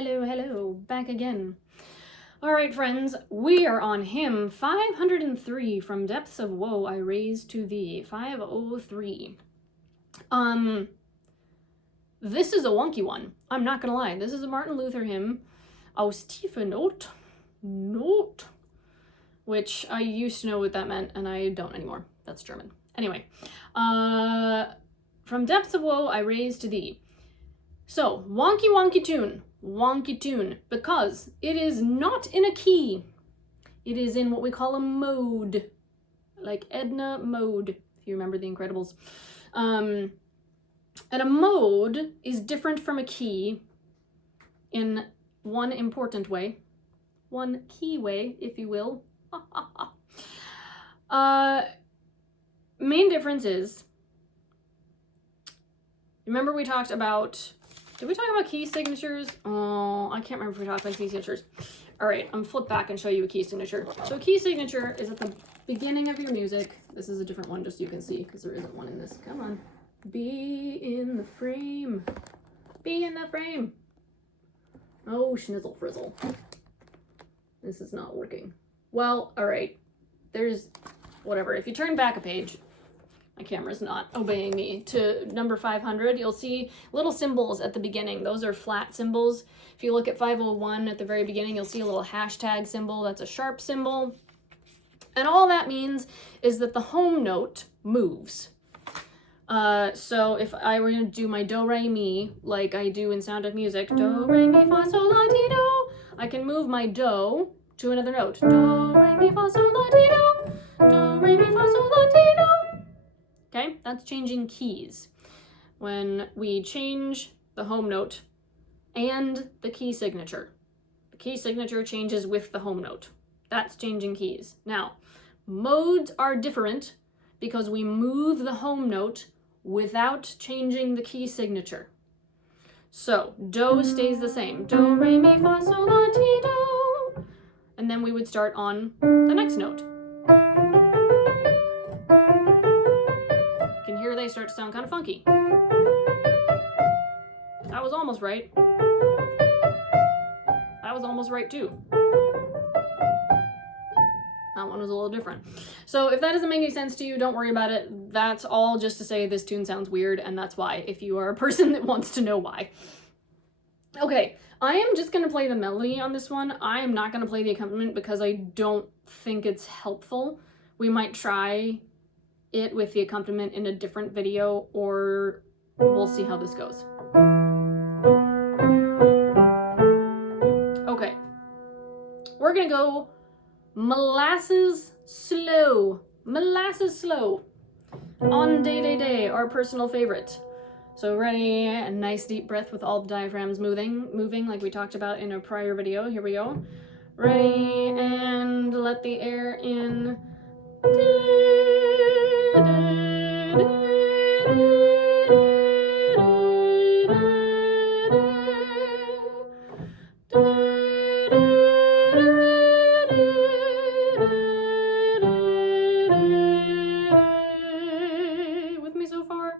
Hello, back again. All right, friends, we are on hymn 503, From Depths of Woe I Raise to Thee, 503. This is a wonky one. I'm not gonna lie. This is a Martin Luther hymn, Aus tiefe Not, which I used to know what that meant, and I don't anymore. That's German. Anyway, From Depths of Woe I Raise to Thee. So, wonky tune, because it is not in a key. It is in what we call a mode, like Edna mode, if you remember The Incredibles. And a mode is different from a key in one important way, one key way, if you will. Main difference is, remember we talked about, did we talk about key signatures? Oh, I can't remember if we talked about key signatures. All right, I'm flip back and show you a key signature. So a key signature is at the beginning of your music. This is a different one just so you can see, because there isn't one in this. Come on. Be in the frame. Be in the frame. Oh, schnizzle frizzle. This is not working. Well, all right. There's, whatever. If you turn back a page, my camera's not obeying me, to number 500, you'll see little symbols at the beginning. Those are flat symbols. If you look at 501 at the very beginning, you'll see a little hashtag symbol. That's a sharp symbol. And all that means is that the home note moves. So if I were going to do my do, re, mi, like I do in Sound of Music, do, re, mi, fa, sol, la, ti, do, I can move my do to another note. Do, re, mi, fa, sol, la, ti, do. Do, re, mi, fa, sol, la, ti, do. Okay, that's changing keys. When we change the home note and the key signature. The key signature changes with the home note. That's changing keys. Now, modes are different because we move the home note without changing the key signature. So, do stays the same. Do, re, mi, fa, sol, la, ti, do. And then we would start on the next note. You can hear they start to sound kind of funky. That was almost right. That was almost right too. That one was a little different. So if that doesn't make any sense to you, don't worry about it. That's all just to say this tune sounds weird, and that's why, if you are a person that wants to know why. Okay, I am just going to play the melody on this one. I am not going to play the accompaniment because I don't think it's helpful. We might try it with the accompaniment in a different video, or we'll see how this goes. Okay, we're gonna go molasses slow on day day day, our personal favorite. So ready, a nice deep breath with all the diaphragms moving like we talked about in a prior video. Here we go. Ready, and let the air in. With me so far?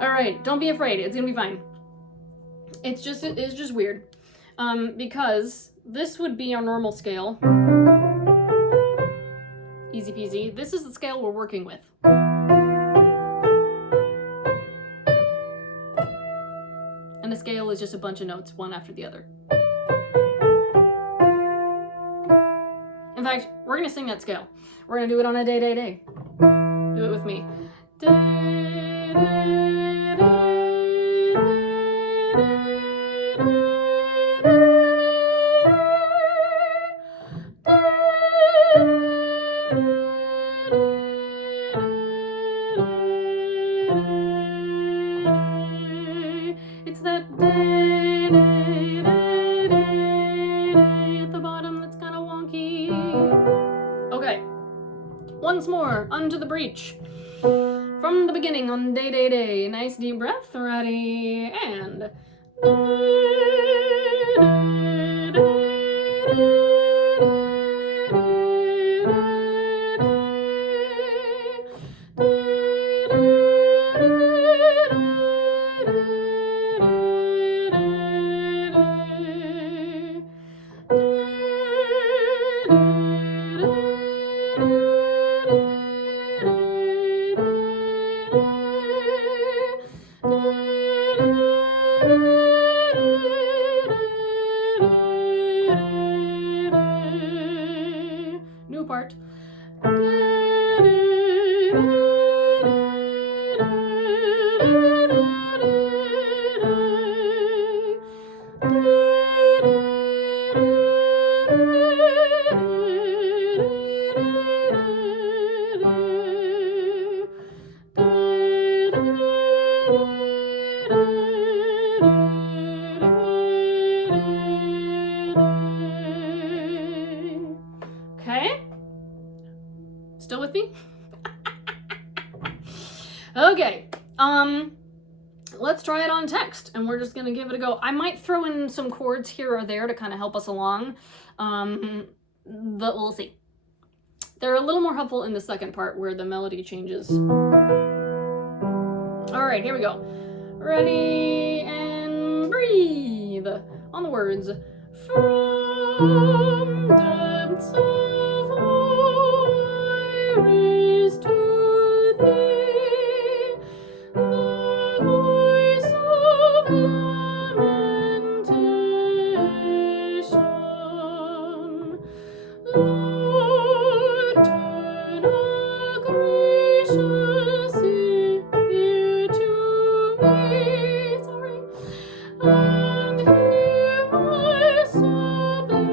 Alright, don't be afraid. It's gonna be fine. It's just weird. Because this would be our normal scale. Easy peasy. This is the scale we're working with. And the scale is just a bunch of notes, one after the other. In fact, we're gonna sing that scale. We're gonna do it on a day, day, day. Do it with me. It's that at the bottom that's kind of wonky. Okay, once more, unto the breach. From the beginning on day, day, day. Nice deep breath, ready, and... New part. Okay? Still with me? Okay. Let's try it on text, and we're just gonna give it a go. I might throw in some chords here or there to kind of help us along, but we'll see. They're a little more helpful in the second part where the melody changes. All right, here we go. Ready and breathe. On the words. From depths of I raise to thee the voice of lamentation. Lord, turn a gracious ear to me. Sorry. And hear my supplication.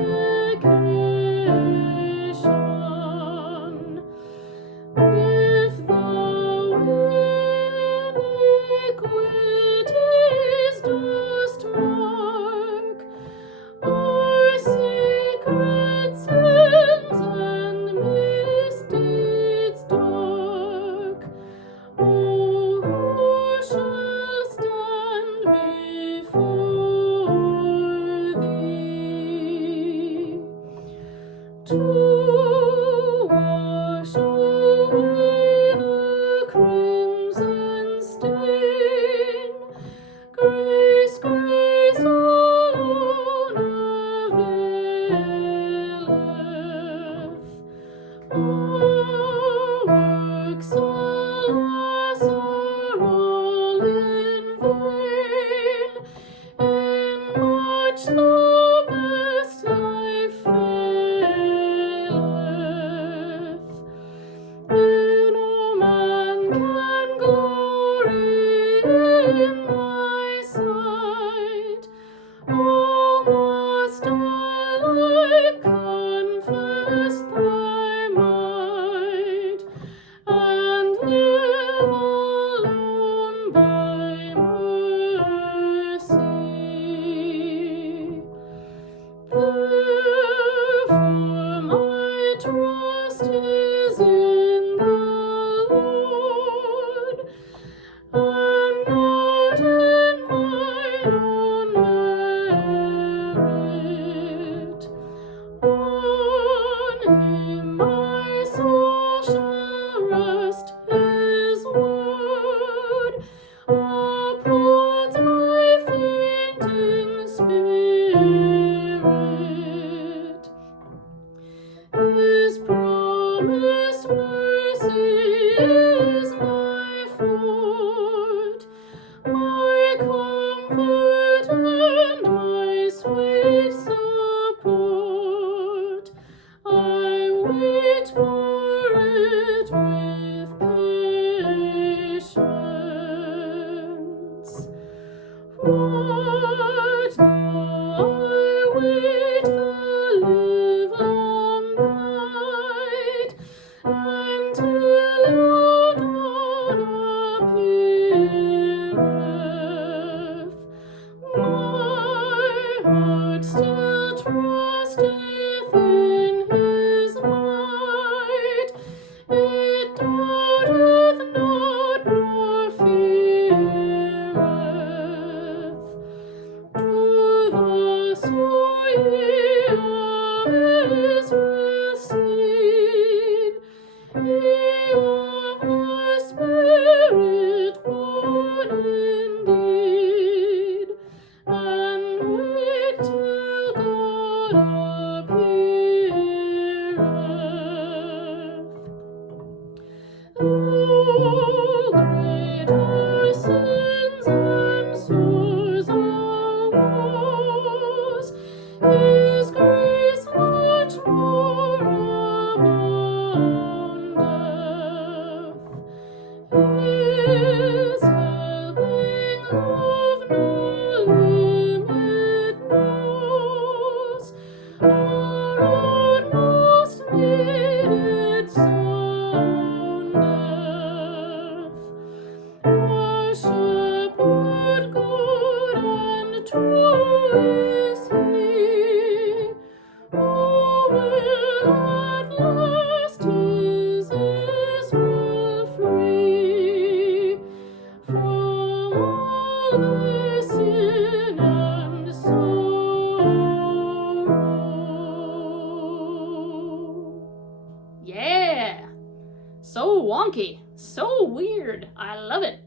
funky. So weird. I love it.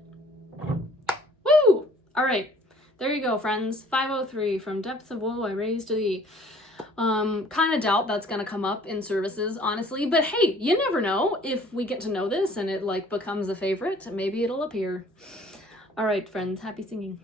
Woo! All right. There you go, friends. 503, from depths of woe I raise to thee. Kind of doubt that's gonna come up in services, honestly, but hey, you never know. If we get to know this and it like becomes a favorite, maybe it'll appear. All right, friends, happy singing.